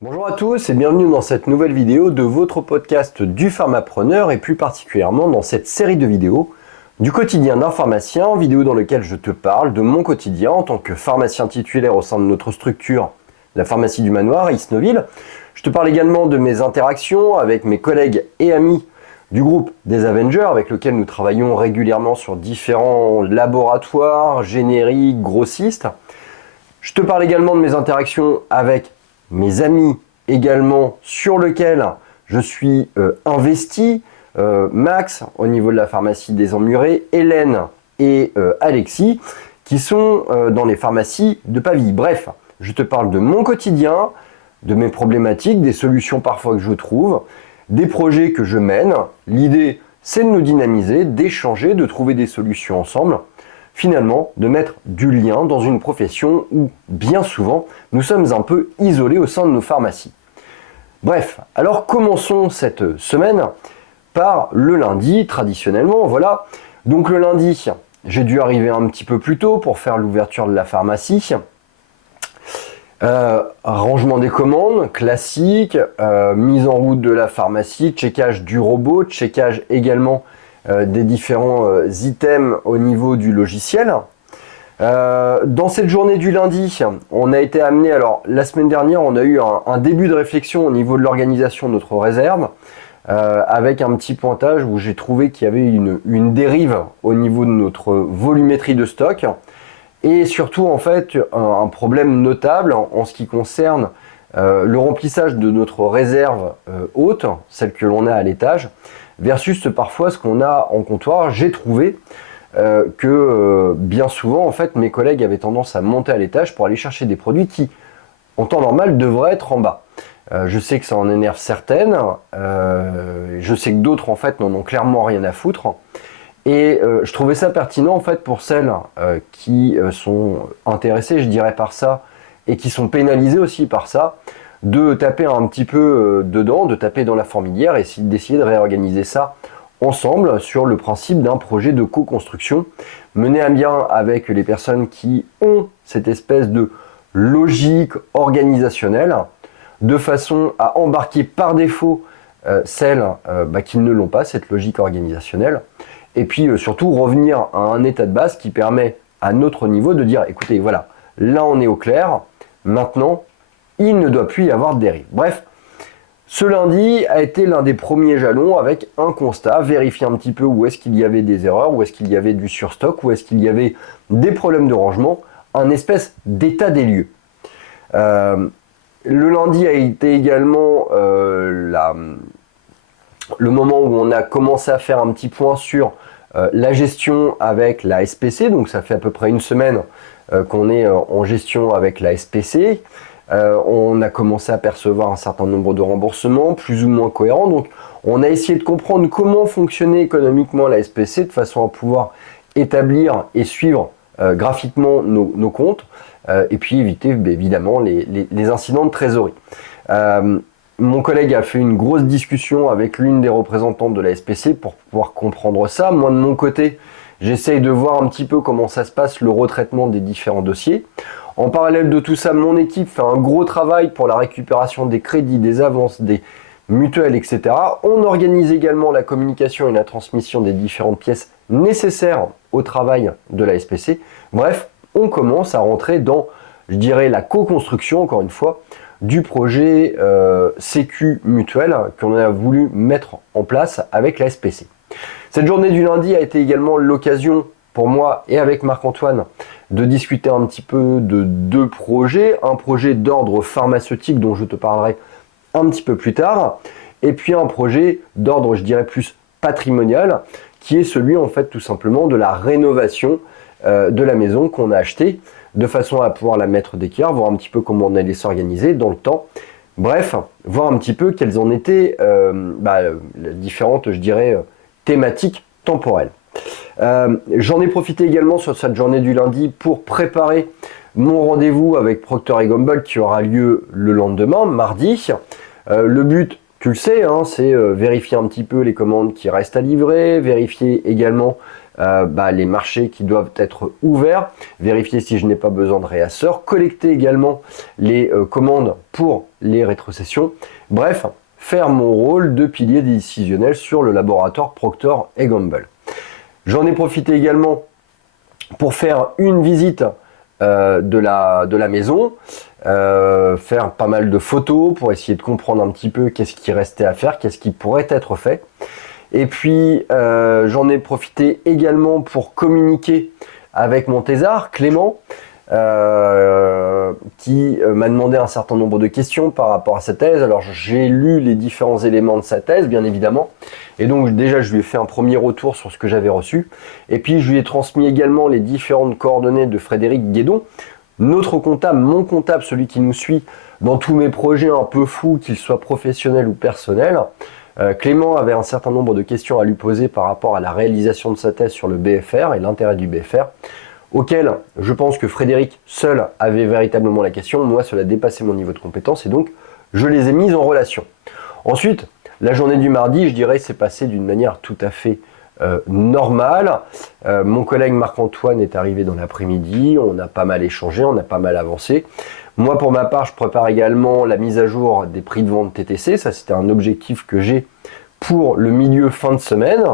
Bonjour à tous et bienvenue dans cette nouvelle vidéo de votre podcast du pharmapreneur et plus particulièrement dans cette série de vidéos du quotidien d'un pharmacien, vidéo dans laquelle je te parle de mon quotidien en tant que pharmacien titulaire au sein de notre structure, la pharmacie du Manoir à Isnoville. Je te parle également de mes interactions avec mes collègues et amis du groupe des Avengers avec lequel nous travaillons régulièrement sur différents laboratoires, génériques, grossistes. Je te parle également de mes interactions avec mes amis également sur lequel je suis investi, Max au niveau de la pharmacie des Emmurés, Hélène et Alexis qui sont dans les pharmacies de Pavie. Bref, je te parle de mon quotidien, de mes problématiques, des solutions parfois que je trouve, des projets que je mène. L'idée, c'est de nous dynamiser, d'échanger, de trouver des solutions ensemble. Finalement, de mettre du lien dans une profession où, bien souvent, nous sommes un peu isolés au sein de nos pharmacies. Bref, alors commençons cette semaine par le lundi, traditionnellement, voilà. Donc le lundi, j'ai dû arriver un petit peu plus tôt pour faire l'ouverture de la pharmacie. Rangement des commandes, classique, mise en route de la pharmacie, checkage du robot, checkage également des différents items au niveau du logiciel. Dans cette journée du lundi, on a été amené, alors la semaine dernière, on a eu un début de réflexion au niveau de l'organisation de notre réserve, avec un petit pointage où j'ai trouvé qu'il y avait une dérive au niveau de notre volumétrie de stock, et surtout en fait un problème notable en ce qui concerne le remplissage de notre réserve haute, celle que l'on a à l'étage, versus parfois ce qu'on a en comptoir. J'ai trouvé que bien souvent en fait mes collègues avaient tendance à monter à l'étage pour aller chercher des produits qui en temps normal devraient être en bas. Je sais que ça en énerve certaines, je sais que d'autres en fait n'en ont clairement rien à foutre. Et je trouvais ça pertinent en fait pour celles qui sont intéressées, je dirais, par ça, et qui sont pénalisées aussi par ça, de taper un petit peu dedans, de taper dans la fourmilière et d'essayer de réorganiser ça ensemble sur le principe d'un projet de co-construction mené à bien avec les personnes qui ont cette espèce de logique organisationnelle, de façon à embarquer par défaut celles qui ne l'ont pas, cette logique organisationnelle, et puis surtout revenir à un état de base qui permet à notre niveau de dire écoutez, voilà, là on est au clair, maintenant il ne doit plus y avoir de dérive. Bref, ce lundi a été l'un des premiers jalons avec un constat, vérifier un petit peu où est-ce qu'il y avait des erreurs, où est-ce qu'il y avait du surstock, où est-ce qu'il y avait des problèmes de rangement, un espèce d'état des lieux. Le lundi a été également le moment où on a commencé à faire un petit point sur la gestion avec la SPC, donc ça fait à peu près une semaine qu'on est en gestion avec la SPC. On a commencé à percevoir un certain nombre de remboursements, plus ou moins cohérents, donc on a essayé de comprendre comment fonctionnait économiquement la SPC de façon à pouvoir établir et suivre graphiquement nos comptes, et puis éviter évidemment les incidents de trésorerie. Mon collègue a fait une grosse discussion avec l'une des représentantes de la SPC pour pouvoir comprendre ça. Moi, de mon côté, j'essaye de voir un petit peu comment ça se passe, le retraitement des différents dossiers. En parallèle de tout ça, mon équipe fait un gros travail pour la récupération des crédits, des avances, des mutuelles, etc. On organise également la communication et la transmission des différentes pièces nécessaires au travail de la SPC. Bref, on commence à rentrer dans, je dirais, la co-construction, encore une fois, du projet Sécu mutuel qu'on a voulu mettre en place avec la SPC. Cette journée du lundi a été également l'occasion pour moi et avec Marc-Antoine de discuter un petit peu de deux projets, un projet d'ordre pharmaceutique dont je te parlerai un petit peu plus tard, et puis un projet d'ordre, je dirais, plus patrimonial, qui est celui en fait tout simplement de la rénovation de la maison qu'on a achetée, de façon à pouvoir la mettre d'équerre, voir un petit peu comment on allait s'organiser dans le temps. Bref, voir un petit peu quelles en étaient les différentes, je dirais, thématiques temporelles. J'en ai profité également sur cette journée du lundi pour préparer mon rendez-vous avec Procter & Gamble qui aura lieu le lendemain, mardi. Le but, tu le sais, c'est vérifier un petit peu les commandes qui restent à livrer, vérifier également les marchés qui doivent être ouverts, vérifier si je n'ai pas besoin de réassort, collecter également les commandes pour les rétrocessions. Bref, faire mon rôle de pilier décisionnel sur le laboratoire Procter & Gamble. J'en ai profité également pour faire une visite de la maison, faire pas mal de photos pour essayer de comprendre un petit peu qu'est-ce qui restait à faire, qu'est-ce qui pourrait être fait. Et puis j'en ai profité également pour communiquer avec mon thésard, Clément, qui m'a demandé un certain nombre de questions par rapport à sa thèse. Alors j'ai lu les différents éléments de sa thèse, bien évidemment, et donc déjà je lui ai fait un premier retour sur ce que j'avais reçu, et puis je lui ai transmis également les différentes coordonnées de Frédéric Guédon, notre comptable, mon comptable, celui qui nous suit dans tous mes projets un peu fous, qu'ils soient professionnels ou personnels. Clément avait un certain nombre de questions à lui poser par rapport à la réalisation de sa thèse sur le BFR et l'intérêt du BFR, auquel je pense que Frédéric seul avait véritablement la question. Moi, cela dépassait mon niveau de compétence et donc je les ai mises en relation. Ensuite, la journée du mardi, je dirais, s'est passée d'une manière tout à fait normale. Mon collègue Marc-Antoine est arrivé dans l'après-midi, on a pas mal échangé, on a pas mal avancé. Moi, pour ma part, je prépare également la mise à jour des prix de vente TTC. Ça, c'était un objectif que j'ai pour le milieu fin de semaine.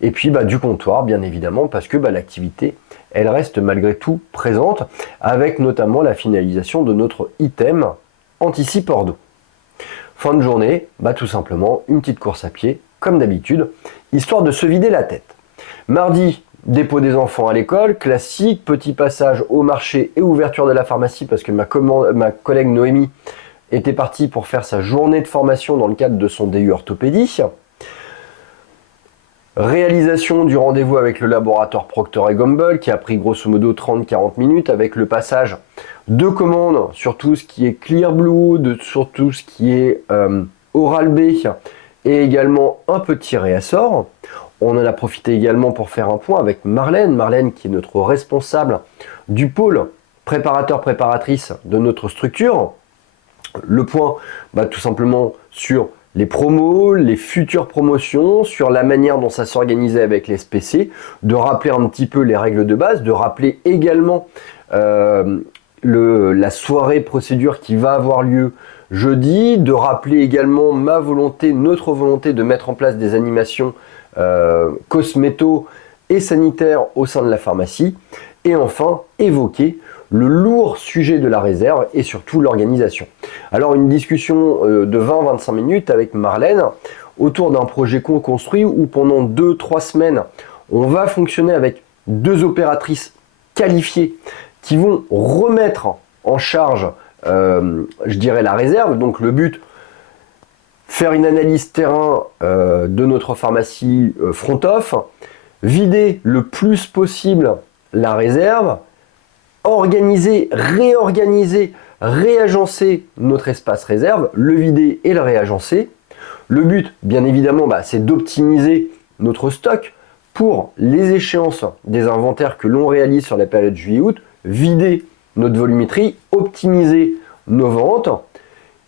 Et puis, du comptoir, bien évidemment, parce que l'activité, elle reste malgré tout présente, avec notamment la finalisation de notre item Anticipe hors d'eau. Fin de journée, tout simplement, une petite course à pied, comme d'habitude, histoire de se vider la tête. Mardi, dépôt des enfants à l'école, classique, petit passage au marché et ouverture de la pharmacie parce que ma collègue Noémie était partie pour faire sa journée de formation dans le cadre de son DU orthopédie. Réalisation du rendez-vous avec le laboratoire Procter & Gamble qui a pris grosso modo 30-40 minutes avec le passage de commandes sur tout ce qui est Clearblue, sur tout ce qui est Oral-B et également un petit réassort. On en a profité également pour faire un point avec Marlène qui est notre responsable du pôle préparateur-préparatrice de notre structure. Le point, tout simplement sur les promos, les futures promotions, sur la manière dont ça s'organisait avec les SPC, de rappeler un petit peu les règles de base, de rappeler également la soirée procédure qui va avoir lieu jeudi, de rappeler également notre volonté de mettre en place des animations cosméto et sanitaires au sein de la pharmacie, et enfin évoquer le lourd sujet de la réserve et surtout l'organisation. Alors une discussion de 20-25 minutes avec Marlène autour d'un projet qu'on construit où pendant 2-3 semaines on va fonctionner avec 2 opératrices qualifiées qui vont remettre en charge je dirais la réserve. Donc le but, faire une analyse terrain de notre pharmacie front-off, vider le plus possible la réserve, organiser, réorganiser, réagencer notre espace réserve, le vider et le réagencer. Le but, bien évidemment, c'est d'optimiser notre stock pour les échéances des inventaires que l'on réalise sur la période juillet-août, vider notre volumétrie, optimiser nos ventes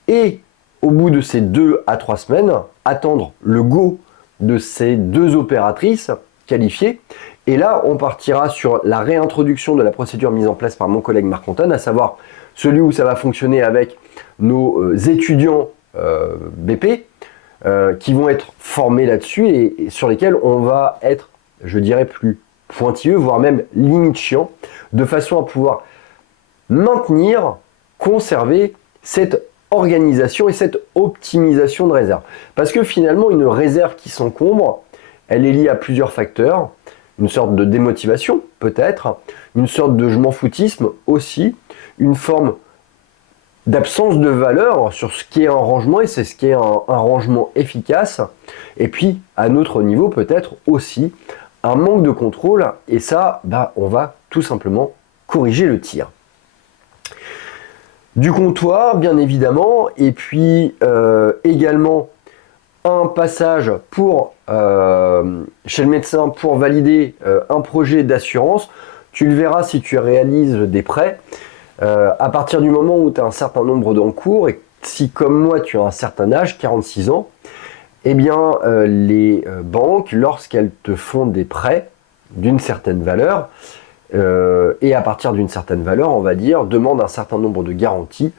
et au bout de ces 2 à 3 semaines, attendre le go de ces 2 opératrices qualifiées. Et là, on partira sur la réintroduction de la procédure mise en place par mon collègue Marc-Antoine, à savoir celui où ça va fonctionner avec nos étudiants BP qui vont être formés là-dessus et sur lesquels on va être, je dirais, plus pointilleux, voire même limite chiant, de façon à pouvoir maintenir, conserver cette organisation et cette optimisation de réserve. Parce que finalement, une réserve qui s'encombre, elle est liée à plusieurs facteurs. Une sorte de démotivation, peut-être, une sorte de je m'en foutisme aussi, une forme d'absence de valeur sur ce qui est un rangement et c'est ce qui est un rangement efficace. Et puis, à notre niveau, peut-être aussi un manque de contrôle. Et ça, on va tout simplement corriger le tir. Du comptoir, bien évidemment, et puis également un passage chez le médecin pour valider un projet d'assurance. Tu le verras si tu réalises des prêts. À partir du moment où tu as un certain nombre d'encours et si comme moi tu as un certain âge, 46 ans, eh bien les banques, lorsqu'elles te font des prêts, d'une certaine valeur, et à partir d'une certaine valeur, on va dire, demandent un certain nombre de garanties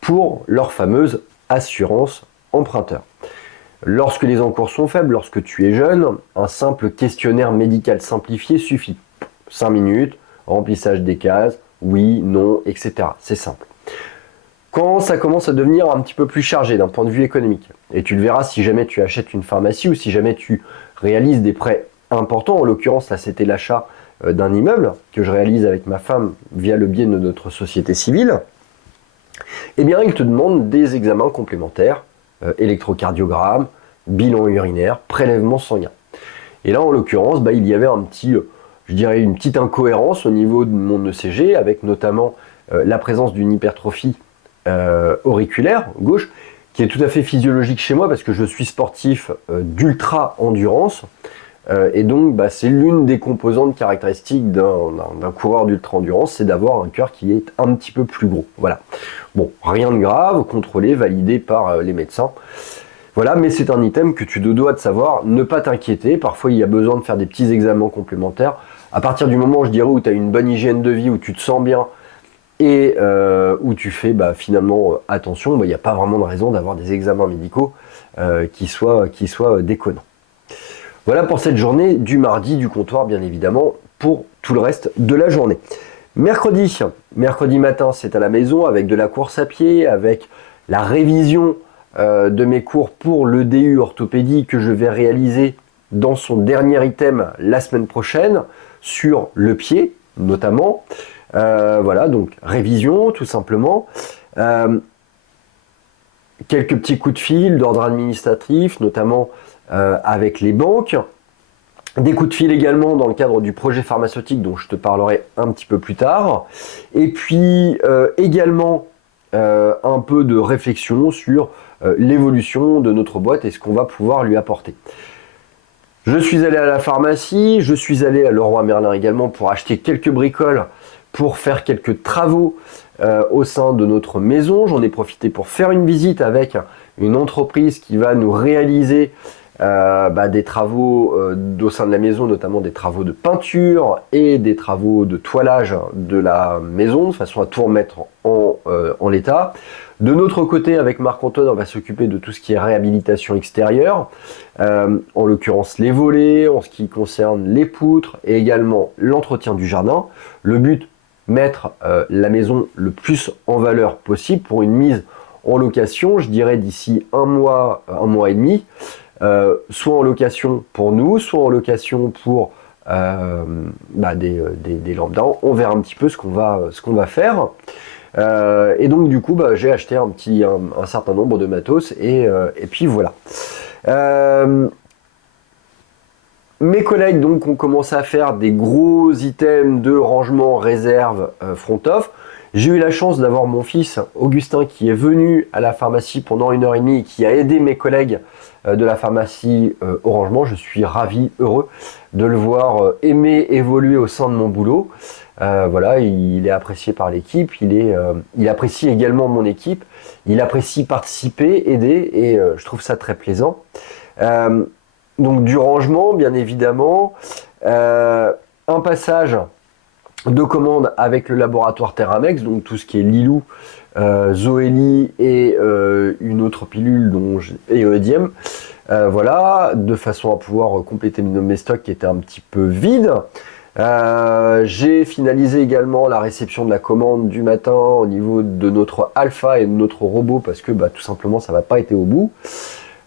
pour leur fameuse assurance emprunteur. Lorsque les encours sont faibles, lorsque tu es jeune, un simple questionnaire médical simplifié suffit. 5 minutes, remplissage des cases, oui, non, etc. C'est simple. Quand ça commence à devenir un petit peu plus chargé d'un point de vue économique, et tu le verras si jamais tu achètes une pharmacie ou si jamais tu réalises des prêts importants, en l'occurrence là c'était l'achat d'un immeuble que je réalise avec ma femme via le biais de notre société civile, eh bien il te demande des examens complémentaires, électrocardiogramme, bilan urinaire, prélèvement sanguin. Et là en l'occurrence, il y avait je dirais une petite incohérence au niveau de mon ECG, avec notamment la présence d'une hypertrophie auriculaire gauche, qui est tout à fait physiologique chez moi parce que je suis sportif d'ultra endurance, et donc c'est l'une des composantes caractéristiques d'un coureur d'ultra endurance, c'est d'avoir un cœur qui est un petit peu plus gros. Voilà. Bon, rien de grave, contrôlé, validé par les médecins. Voilà, mais c'est un item que tu dois de savoir, ne pas t'inquiéter. Parfois, il y a besoin de faire des petits examens complémentaires. À partir du moment, je dirais, où tu as une bonne hygiène de vie, où tu te sens bien et où tu fais finalement attention, il n'y a pas vraiment de raison d'avoir des examens médicaux qui soient déconnants. Voilà pour cette journée du mardi du comptoir, bien évidemment, pour tout le reste de la journée. Mercredi matin, c'est à la maison avec de la course à pied, avec la révision de mes cours pour le DU orthopédie que je vais réaliser dans son dernier item la semaine prochaine, sur le pied notamment. Voilà, donc révision tout simplement. Quelques petits coups de fil d'ordre administratif, notamment avec les banques. Des coups de fil également dans le cadre du projet pharmaceutique dont je te parlerai un petit peu plus tard. Et puis également un peu de réflexion sur l'évolution de notre boîte et ce qu'on va pouvoir lui apporter. Je suis allé à la pharmacie, je suis allé à Leroy Merlin également pour acheter quelques bricoles, pour faire quelques travaux au sein de notre maison. J'en ai profité pour faire une visite avec une entreprise qui va nous réaliser des travaux au sein de la maison, notamment des travaux de peinture et des travaux de toilage de la maison, de façon à tout remettre en l'état. De notre côté, avec Marc-Antoine, on va s'occuper de tout ce qui est réhabilitation extérieure, en l'occurrence les volets, en ce qui concerne les poutres et également l'entretien du jardin. Le but, mettre la maison le plus en valeur possible pour une mise en location, je dirais d'ici un mois et demi, soit en location pour nous, soit en location pour des lambda. On verra un petit peu ce qu'on va faire. Et donc du coup j'ai acheté un certain nombre de matos et puis voilà. Mes collègues donc ont commencé à faire des gros items de rangement réserve front-off. J'ai eu la chance d'avoir mon fils Augustin qui est venu à la pharmacie pendant 1h30 et qui a aidé mes collègues de la pharmacie au rangement. Je suis ravi, heureux de le voir aimer évoluer au sein de mon boulot. Voilà, il est apprécié par l'équipe, il apprécie également mon équipe, il apprécie participer, aider et je trouve ça très plaisant. Donc du rangement bien évidemment, un passage de commande avec le laboratoire Teramex, donc tout ce qui est Lilou, Zoélie et une autre pilule et Eudiem. Voilà, de façon à pouvoir compléter mes stocks qui étaient un petit peu vides. J'ai finalisé également la réception de la commande du matin au niveau de notre alpha et de notre robot parce que tout simplement ça va pas été au bout.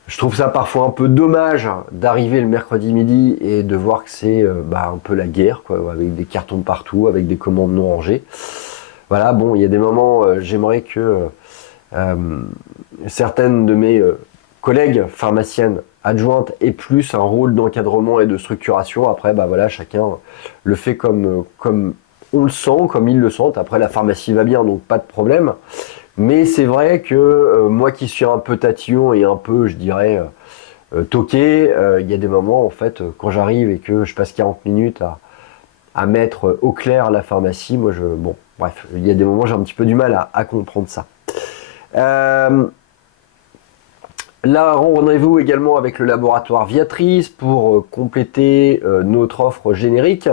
Je trouve ça parfois un peu dommage d'arriver le mercredi midi et de voir que c'est un peu la guerre, quoi, avec des cartons partout, avec des commandes non rangées. Voilà, bon, il y a des moments, j'aimerais que certaines de mes collègues pharmaciennes adjointes aient plus un rôle d'encadrement et de structuration. Après, chacun le fait comme on le sent, comme ils le sentent. Après, la pharmacie va bien, donc pas de problème. Mais c'est vrai que moi qui suis un peu tatillon et un peu, je dirais, toqué, il y a des moments, en fait, quand j'arrive et que je passe 40 minutes à mettre au clair la pharmacie, bref, il y a des moments où j'ai un petit peu du mal à comprendre ça. Là, rendez-vous également avec le laboratoire Viatris pour compléter notre offre générique.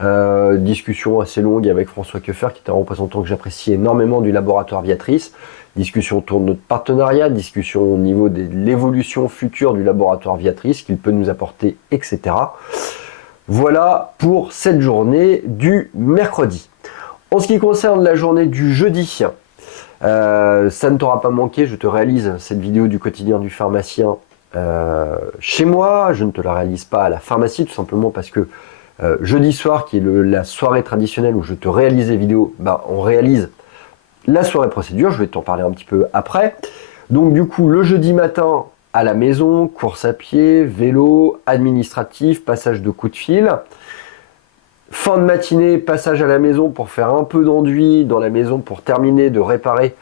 Discussion assez longue avec François Keffer, qui est un représentant que j'apprécie énormément du laboratoire Viatris. Discussion autour de notre partenariat, discussion au niveau de l'évolution future du laboratoire Viatris, ce qu'il peut nous apporter, etc. Voilà pour cette journée du mercredi. En ce qui concerne la journée du jeudi, ça ne t'aura pas manqué, je te réalise cette vidéo du quotidien du pharmacien chez moi. Je ne te la réalise pas à la pharmacie, tout simplement parce que jeudi soir, qui est la soirée traditionnelle où je te réalise les vidéos, on réalise la soirée procédure. Je vais t'en parler un petit peu après. Donc du coup, le jeudi matin, à la maison, course à pied, vélo, administratif, passage de coup de fil. Fin de matinée, passage à la maison pour faire un peu d'enduit dans la maison pour terminer de réparer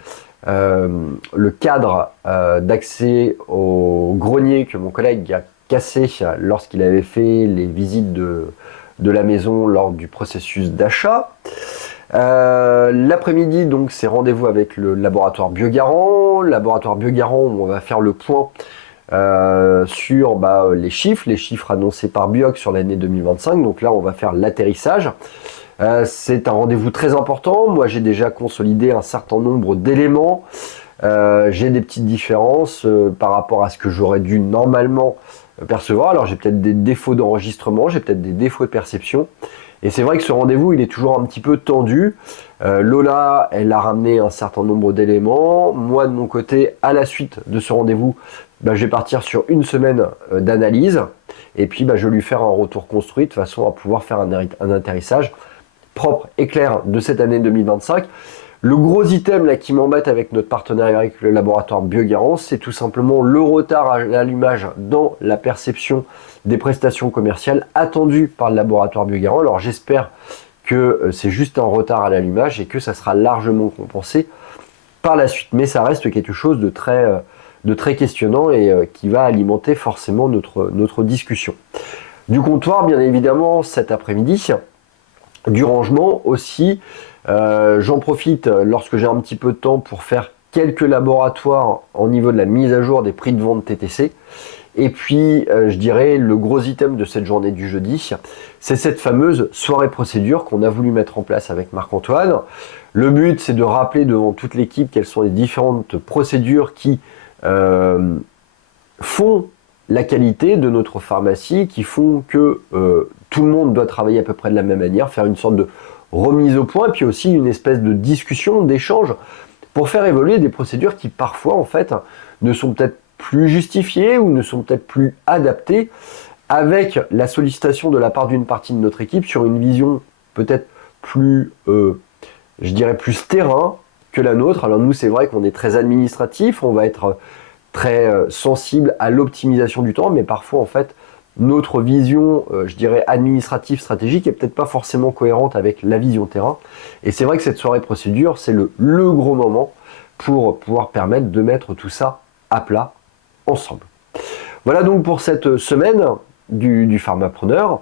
le cadre d'accès au grenier que mon collègue a cassé lorsqu'il avait fait les visites de la maison lors du processus d'achat. L'après-midi, donc, c'est rendez-vous avec le laboratoire Biogarant. Laboratoire Biogarant, où on va faire le point sur les chiffres annoncés par Bioc sur l'année 2025. Donc là, on va faire l'atterrissage. C'est un rendez-vous très important. Moi, j'ai déjà consolidé un certain nombre d'éléments. J'ai des petites différences par rapport à ce que j'aurais dû normalement percevoir. Alors, j'ai peut-être des défauts d'enregistrement, j'ai peut-être des défauts de perception. Et c'est vrai que ce rendez-vous, il est toujours un petit peu tendu. Lola, elle a ramené un certain nombre d'éléments. Moi, de mon côté, à la suite de ce rendez-vous, je vais partir sur une semaine d'analyse. Et puis, je vais lui faire un retour construit de façon à pouvoir faire un atterrissage propre et clair de cette année 2025. Le gros item là, qui m'embête avec notre partenariat avec le laboratoire Biogarant, c'est tout simplement le retard à l'allumage dans la perception des prestations commerciales attendues par le laboratoire Biogarant. Alors j'espère que c'est juste un retard à l'allumage et que ça sera largement compensé par la suite. Mais ça reste quelque chose de très questionnant et qui va alimenter forcément notre discussion. Du comptoir, bien évidemment, cet après-midi, du rangement aussi. J'en profite lorsque j'ai un petit peu de temps pour faire quelques laboratoires au niveau de la mise à jour des prix de vente TTC. Et puis, je dirais, le gros item de cette journée du jeudi, c'est cette fameuse soirée procédure qu'on a voulu mettre en place avec Marc-Antoine. Le but, c'est de rappeler devant toute l'équipe quelles sont les différentes procédures qui font la qualité de notre pharmacie, qui font que tout le monde doit travailler à peu près de la même manière, faire une sorte de remise au point, et puis aussi une espèce de discussion, d'échange, pour faire évoluer des procédures qui parfois, en fait, ne sont peut-être plus justifiées ou ne sont peut-être plus adaptées, avec la sollicitation de la part d'une partie de notre équipe sur une vision peut-être plus, je dirais, plus terrain que la nôtre. Alors nous, c'est vrai qu'on est très administratif, on va être très sensible à l'optimisation du temps, mais parfois, en fait, notre vision, je dirais, administrative, stratégique, est peut-être pas forcément cohérente avec la vision terrain. Et c'est vrai que cette soirée procédure, c'est le gros moment pour pouvoir permettre de mettre tout ça à plat ensemble. Voilà donc pour cette semaine du pharmapreneur.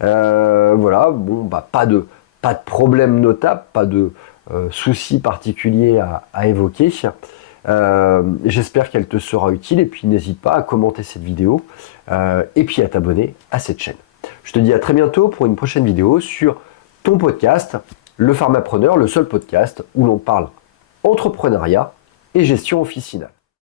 Voilà, bon, pas de problème notable, pas de soucis particuliers à évoquer. J'espère qu'elle te sera utile et puis n'hésite pas à commenter cette vidéo et puis à t'abonner à cette chaîne. Je te dis à très bientôt pour une prochaine vidéo sur ton podcast, Le Pharmapreneur, le seul podcast où l'on parle entrepreneuriat et gestion officinale.